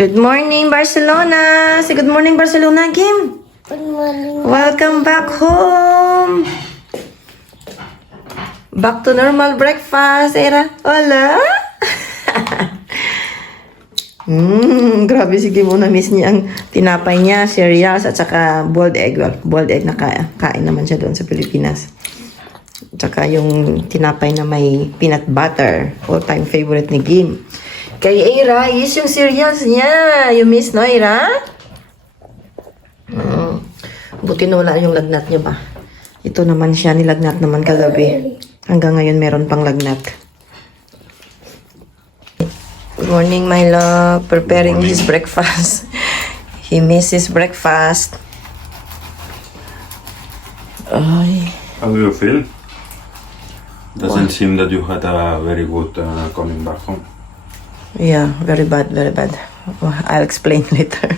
Good morning, Barcelona! Say good morning, Barcelona, Kim! Good morning. Welcome back home! Back to normal breakfast, Era. Hola! Hmm, grabe si Kim. Na-miss niya ang tinapay niya, cereals, at saka boiled egg. Well, boiled egg na ka- kain naman siya doon sa Pilipinas. Tsaka yung tinapay na may peanut butter. All-time favorite ni Kim. Kay Ira, is yung cereals niya. You miss, no, Ira? Mm. Buti na wala yung lagnat niya ba? Ito naman siya, nilagnat naman kagabi. Hanggang ngayon meron pang lagnat. Good morning, my love. Preparing his breakfast. He misses breakfast. Ay. How do you feel? Doesn't seem that you had a very good uh, coming back home. Yeah, very bad, very bad. I'll explain later.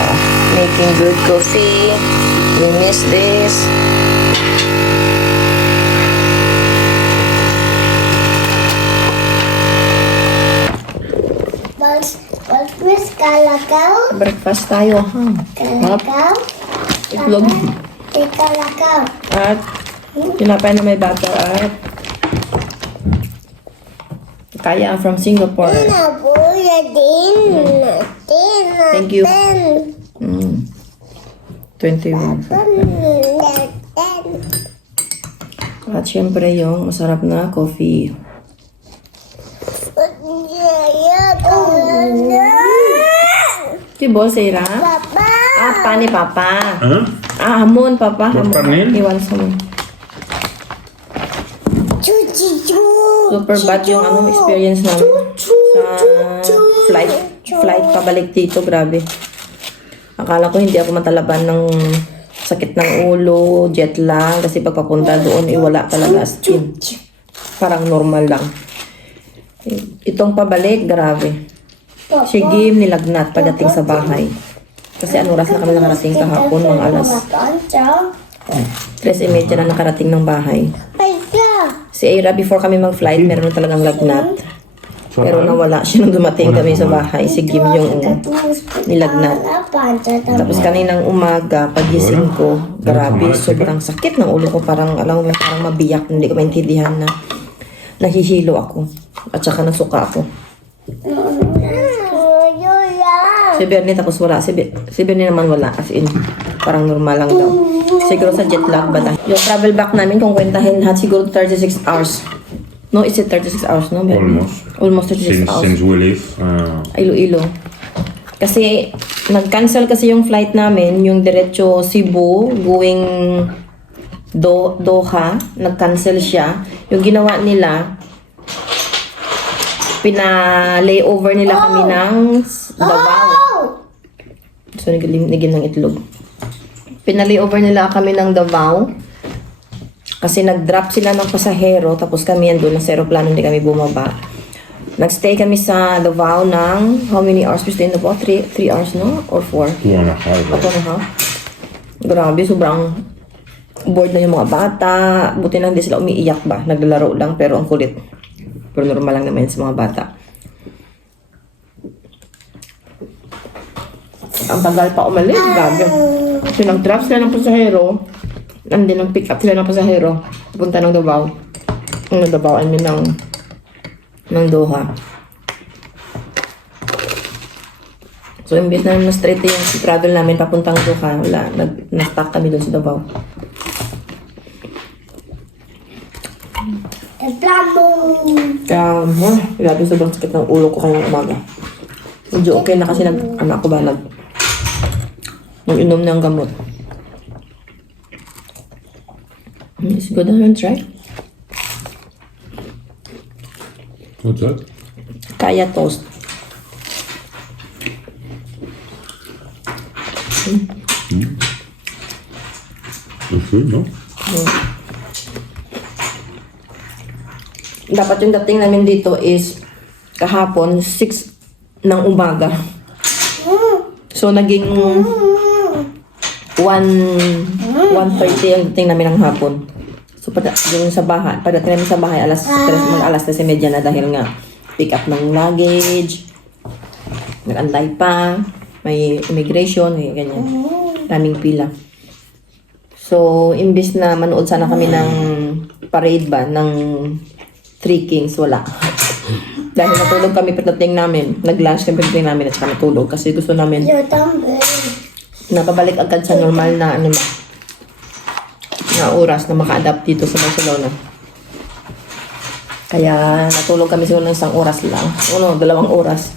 Oh, Making good coffee. We miss this. Miss Kalakaw? Breakfast tayo, ha? Kalakaw? Itlog. Hey, Kalakaw. At tinapay na may butter at kaya from Singapore. Thank you. Mm. 21. Natin. At syempre yung masarap na coffee. Si Bosera? Papa. Ah, pa ni Papa. Huh? Ah, hamon, Papa. Hamon. Iwan sa Super bad yung anong experience namin sa flight. Flight pabalik dito, grabe. Akala ko hindi ako matalaban ng sakit ng ulo, jet lag, kasi pagpapunta doon, iwala talaga as in. Parang normal lang. Itong pabalik, grabe. Si Gim nilagnat pagdating sa bahay. Kasi ano oras na kami nakarating kahapon, mga alas 3.30 na nakarating ng bahay. Si Aira, before kami mag-flight, meron na talagang lagnat. Pero nawala siya nung dumating kami sa bahay. Si Gim yung nilagnat. Tapos kaninang umaga, pagising ko, grabe, sobrang sakit ng ulo ko. Parang, alam mo, parang mabiyak. Hindi ko maintindihan na nahihilo ako. At saka nasuka ako. Si Bernie tapos wala. Si, Be- si Bernie naman wala. As in, parang normal lang daw. Siguro sa jet lag ba tayo? Yung travel back namin, kung kwentahin lahat, siguro 36 hours. No, is it 36 hours, no? Bernie? Almost. Almost 36 Since hours. since we leave, uh, Iloilo. Kasi, nag-cancel kasi yung flight namin, yung diretso Cebu, going Do Doha, nag-cancel siya. Yung ginawa nila, pina-layover nila kami ng Davao. So, naglim nagin ng itlog. Pinalayover nila kami ng Davao. Kasi nag-drop sila ng pasahero, tapos kami yan doon sa aeroplano, hindi kami bumaba. Nag-stay kami sa Davao ng, how many hours we stay in Davao? 3 3 hours, no? Or 4? two and a half. Ako na ha? Grabe, sobrang bored na yung mga bata. Buti na hindi sila umiiyak ba? Naglalaro lang, pero ang kulit. Pero normal lang naman sa mga bata. Ang tagal pa umalis, grabe. So, nag-drop sila ng pasahero. Nandun nang pick up sila ng pasahero. Punta ng Davao. Ng Davao, I mean, ng, ng Doha. So, imbes na na straight yung travel namin papuntang Doha, wala, nag, na-stuck kami doon sa Davao. Reklamo. Kaya, huh, grabe sobrang sakit ng ulo ko kaya umaga. Medyo okay na kasi nag, ano ako ba, nag, nag-inom ng gamot. Mm, It's good na try. What's that? Kaya toast. It's good, no? Dapat yung dating namin dito is kahapon, 6 ng umaga. So, naging 1, 1.30 ang dating namin ng hapon. So, pada, yung sa bahay, pagdating namin sa bahay, alas 3, mag alas 3.30 na dahil nga pick up ng luggage, nag-antay pa, may immigration, may ganyan. Daming pila. So, imbis na manood sana kami ng parade ba, ng Three Kings, wala. Dahil natulog kami pagdating namin, nag-lunch kami pagdating namin at saka natulog kasi gusto namin. Na pabalik agad sa normal na ano ba, na oras na maka-adapt dito sa Barcelona. Kaya natulog kami siguro ng isang oras lang. Ano, dalawang oras.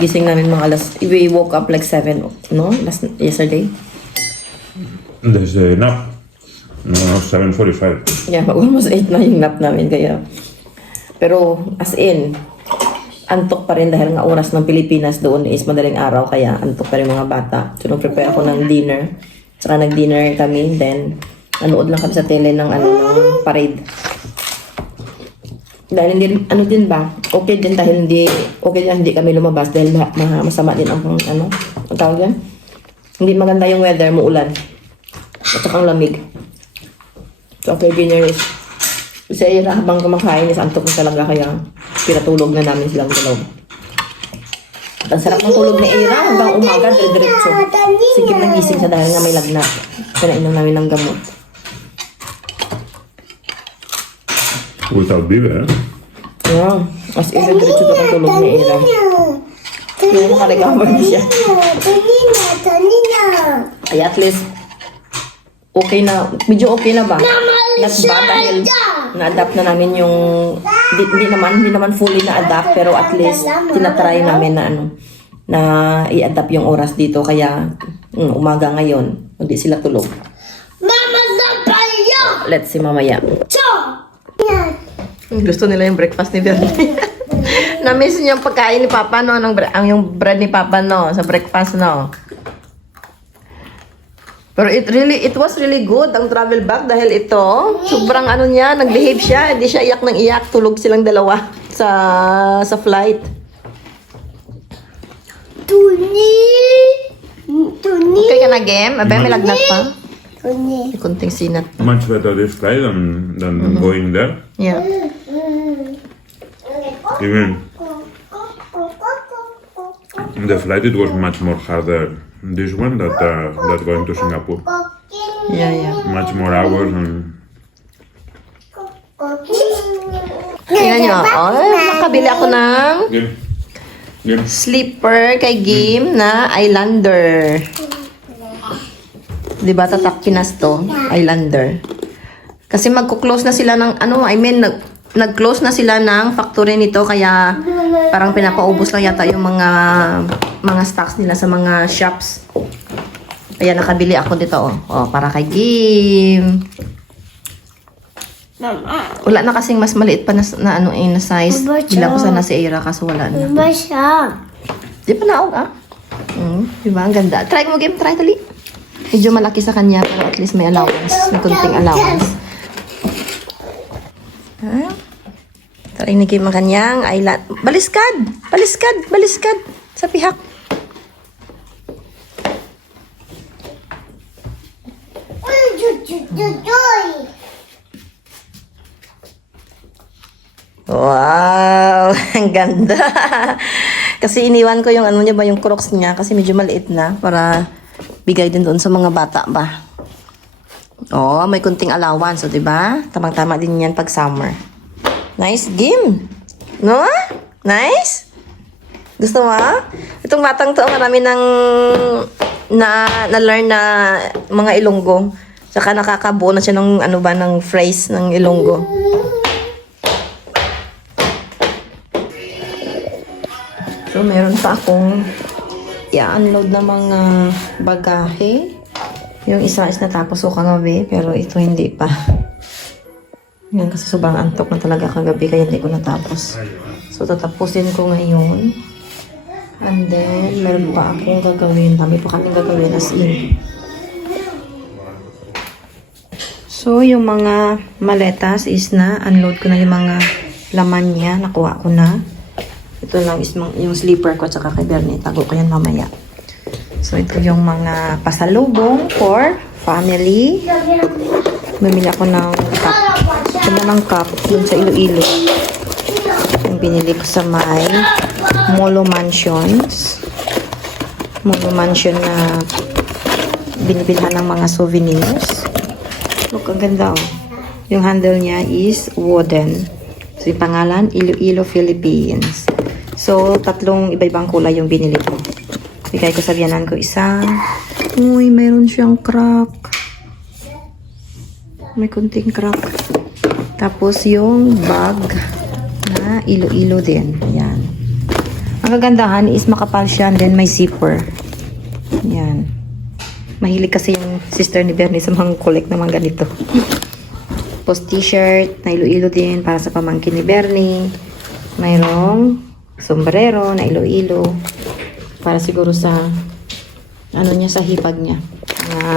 Gising namin mga alas, we woke up like 7, no? Last, yesterday. There's a nap. No, 7.45. Yeah, almost 8 na yung nap namin. Kaya, pero as in, antok pa rin dahil nga oras ng Pilipinas doon is madaling araw. Kaya antok pa rin mga bata. So, nag-prepare ako ng dinner. Saka nag-dinner kami. Then, nanood lang kami sa tele ng, ano, ng parade. Dahil hindi, ano din ba, okay din dahil hindi, okay din hindi kami lumabas dahil ma- ma- masama din ang, ano, ang tawag yan? Hindi maganda yung weather, muulan. At saka ang lamig. So, after dinner is, ira habang kumakain is antok na talaga kaya pinatulog na namin silang dalawa. At ang sarap ng tulog ni Ira hanggang umaga, dire-diretso. Sige, nagising sa dahil nga may lagnat. Pinainom namin ng gamot. Without beaver, eh? Yeah. As in, diretso na ang tulog ni Ira. Kaya nakarecover na siya. Ay, at least, okay na, medyo okay na ba? Not bad dahil na-adapt na namin yung, di, hindi naman, hindi naman fully na-adapt, pero at least, tinatry namin na ano, na i-adapt yung oras dito, kaya mm, umaga ngayon, hindi sila tulog. Mama Zapaya. Let's see mamaya. Gusto nila yung breakfast ni Bernie. Na-miss niyo yung pagkain ni Papa, no? Ng, ang yung bread ni Papa, no? Sa breakfast, no? Pero it really, it was really good, ang travel bag, dahil ito, sobrang ano niya, nag-behave siya, hindi siya iyak ng iyak, tulog silang dalawa sa sa flight. Tuni. Tuni. Okay ka na, Gem? Abay, may lagnat pa. Tuni. Kunting sinat. Much better this flight than, than going there. Yeah. Even the flight, it was much more harder. This one that uh, that going to Singapore. Yeah, yeah. Much more hours and Tingnan niyo, oh, nakabili ako ng Game. Game. Sleeper kay Game na Islander. Di ba tatak Pinas to? Islander. Kasi magko-close na sila ng ano, I mean, nag, nag-close na sila ng factory nito kaya parang pinapaubos lang yata yung mga mga stocks nila sa mga shops. Kaya nakabili ako dito oh. Oh, para kay Game. Wala na kasing mas maliit pa na, na ano eh, na size. Bilang ko sana si Ira kaso wala na. Iba siya. Di pa naog ah. Mm, di ba? Ang ganda. Try mo game, try tali. Medyo malaki sa kanya pero at least may allowance. May kunting allowance. Ha? Kim ang kanyang island. Baliskad! Baliskad! Baliskad! Sa pihak. Wow! Ang ganda! kasi iniwan ko yung ano niya ba, yung crocs niya kasi medyo maliit na para bigay din doon sa mga bata ba. Oh, may kunting allowance, so 'di ba? Tamang-tama din 'yan pag summer. Nice game. No? Nice? Gusto mo? Itong batang to, marami ng na na-learn na mga Ilonggo. Tsaka nakakabuo na siya ng ano ba ng phrase ng Ilonggo. So, meron pa akong i-unload na mga bagahe. Yung isa is natapos ko kagabi, pero ito hindi pa. Yan, kasi sobrang antok na talaga kagabi, kaya hindi ko natapos. So, tatapusin ko ngayon. And then, meron pa akong gagawin. Dami pa kaming gagawin as in. So, yung mga maletas is na, unload ko na yung mga laman niya. Nakuha ko na. Ito lang is yung sleeper ko at saka kay Bernie. Tago ko yan mamaya. So, ito yung mga pasalubong for family. Bumili ako ng cup. Ganda ng cup dun sa Iloilo. Yung binili ko sa may Molo Mansions. Molo Mansion na binibilhan ng mga souvenirs. Look, ang ganda oh. Yung handle niya is wooden. So, yung pangalan, Iloilo, Philippines. So, tatlong iba-ibang kulay yung binili ko. Bigay ko sa biyanan ko isa. Uy, mayroon siyang crack. May kunting crack. Tapos yung bag na ilo-ilo din. Yan. Ang kagandahan is makapal siya and then may zipper. Yan. Mahilig kasi yung sister ni Bernie sa mga collect ng mga ganito. Tapos t-shirt na ilo-ilo din para sa pamangkin ni Bernie. Mayroong sombrero na ilo-ilo para siguro sa ano niya sa hipag niya. Mga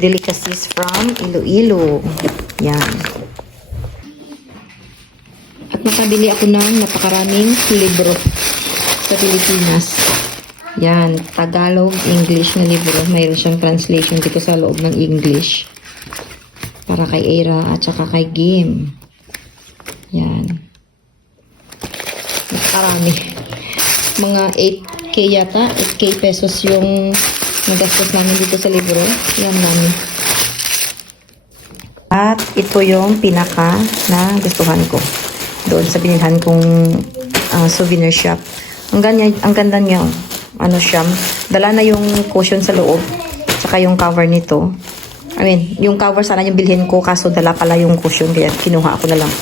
delicacies from Iloilo. Yan. At nakabili ako ng napakaraming libro sa Pilipinas. Yan, Tagalog, English na libro. Mayroon siyang translation dito sa loob ng English. Para kay Era at saka kay Game. Yan. Napakarami. Mga 8K yata, 8K pesos yung nagastos namin dito sa libro. Yan namin. At ito yung pinaka na gustuhan ko. Doon sa binilhan kong ah, souvenir shop. Ang, ganyan, ang ganda niya. Ano siya. Dala na yung cushion sa loob. Saka yung cover nito. I mean, yung cover sana yung bilhin ko kaso dala pala yung cushion kaya kinuha ako na lang.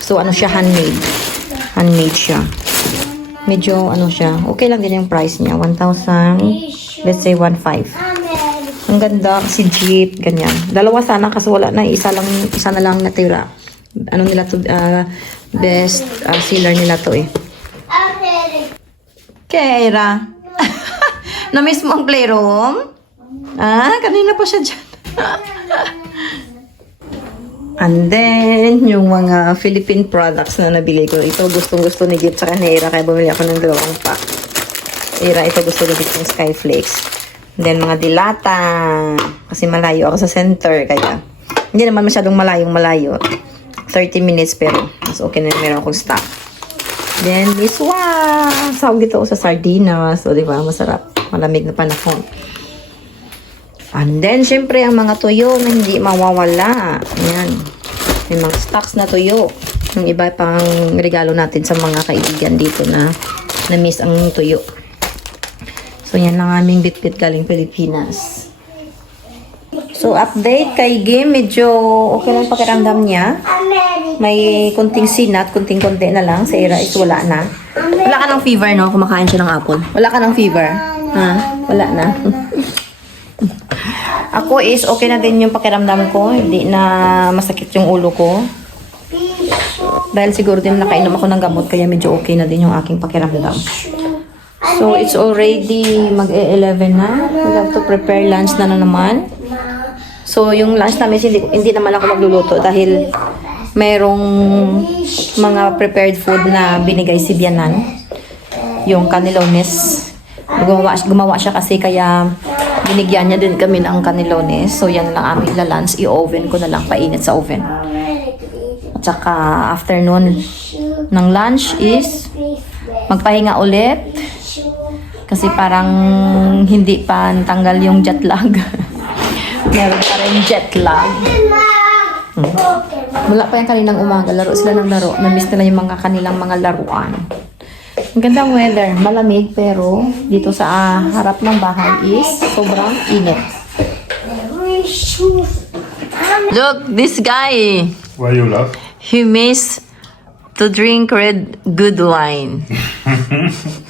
So ano siya handmade. Handmade siya. Medyo ano siya. Okay lang din yung price niya. 1,000 let's say 1,500. Ang ganda kasi jeep, ganyan. Dalawa sana kasi wala na isa lang isa na lang natira. Ano nila to ah, best ah, seller nila to eh. Kera. Na-miss mo ang playroom? Ah, kanina pa siya dyan. And then, yung mga Philippine products na nabili ko. Ito, gustong-gusto ni Gip sa Ira, kaya bumili ako ng dalawang pack. Ira, ito gusto Gip yung Skyflakes. And then, mga dilata. Kasi malayo ako sa center, kaya hindi naman masyadong malayong malayo. 30 minutes, pero mas okay na meron akong stock. Then, this one. Sawag ito sa sardinas. So, di ba? Masarap. Malamig na panahon. And then, syempre, ang mga tuyo na hindi mawawala. Ayan. May mga stocks na tuyo. Yung iba pang regalo natin sa mga kaibigan dito na na-miss ang tuyo. So, yan lang aming bitbit galing Pilipinas. So, update kay Game. Medyo okay lang pakiramdam niya. May kunting sinat, kunting konti na lang. Sa Ira is wala na. Wala ka ng fever, no? Kumakain siya ng apple. Wala ka ng fever. Ha? Wala na. Ako is okay na din yung pakiramdam ko. Hindi na masakit yung ulo ko. Dahil siguro din nakainom ako ng gamot kaya medyo okay na din yung aking pakiramdam. So, it's already mag-11 na. We have to prepare lunch na, na naman. So, yung lunch namin, hindi, hindi naman ako magluluto dahil merong mga prepared food na binigay si Bianan. Yung canilones. Gumawa, gumawa siya kasi kaya binigyan niya din kami ng canilones. So, yan lang aming lalans. I-oven ko na lang, painit sa oven. At saka, afternoon ng lunch is magpahinga ulit. Kasi parang hindi pa tanggal yung jet lag. Meron pa rin jet lag. Hmm. Pa yan kaninang umaga. Laro sila ng laro. Na-miss nila yung mga kanilang mga laruan. Ang gandang weather. Malamig pero dito sa ah, harap ng bahay is sobrang init. Look, this guy. Why you laugh? He miss to drink red good wine.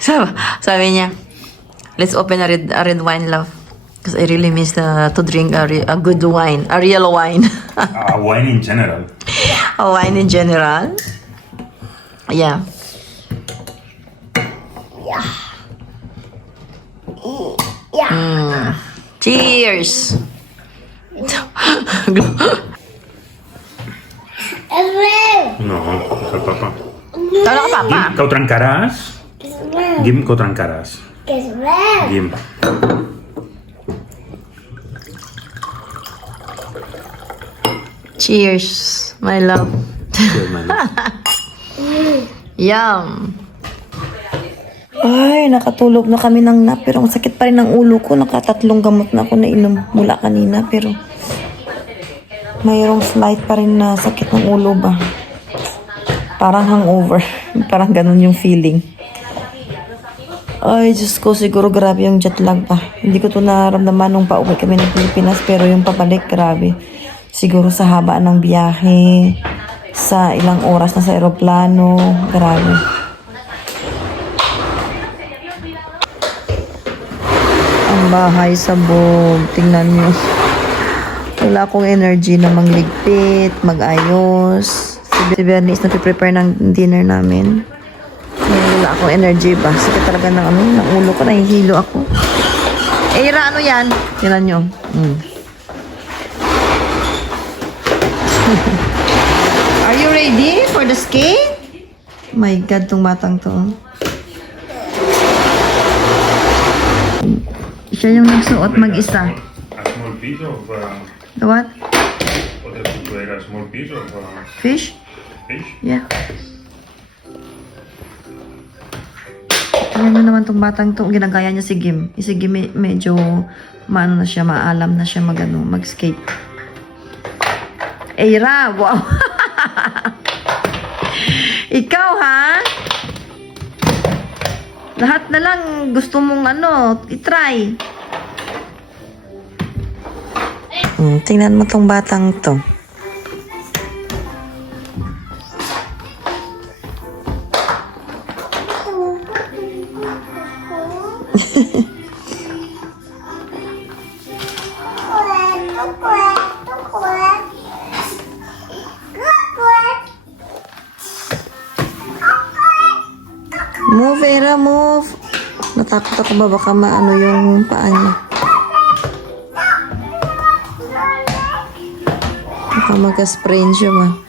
so, sabi niya, let's open a red, a red wine, love. Because I really miss the, to drink a, re- a good wine, a real wine. uh, wine in general. a wine in general. Yeah. Mm. Cheers! No, el papá. Tawag ka, Papa. Gim, kau trancaràs? Gim, kau trancaràs. Gim. Cheers, my love. Cheers, my love. Yum! Ay, nakatulog na kami ng nap. Pero ang sakit pa rin ng ulo ko. Nakatatlong gamot na ako nainom mula kanina. Pero mayroong slight pa rin na sakit ng ulo ba. Parang hangover. Parang ganun yung feeling. Ay, Diyos ko, siguro grabe yung jet lag pa. Hindi ko to naramdaman nung pauwi kami ng Pilipinas, pero yung pabalik, grabe. Siguro sa haba ng biyahe, sa ilang oras na sa aeroplano, grabe. Ang bahay sa bog, tingnan nyo. Wala akong energy na magligpit, magayos. Si Bernice na prepare ng dinner namin. Wala akong energy ba? Sakit talaga ng ano, ng ulo ko, nahihilo ako. Eh, Ira, ano yan? Tingnan nyo. Mm. Are you ready for the skate? My God, tong batang to. Siya yung nagsuot mag-isa. A small piece of The what? what uh, Fish? fish. Yeah. Tingnan mo naman tong batang to, ginagaya niya si Gim. Si Gim me- medyo maano na siya, maalam na siya mag, ano, mag-skate. Eira, wow! Ikaw ha? Lahat na lang gusto mong ano, itry. Hmm, tingnan mo tong batang to. Move, Ako ba baka maano yung paa niya. Baka magka-sprain siya ba?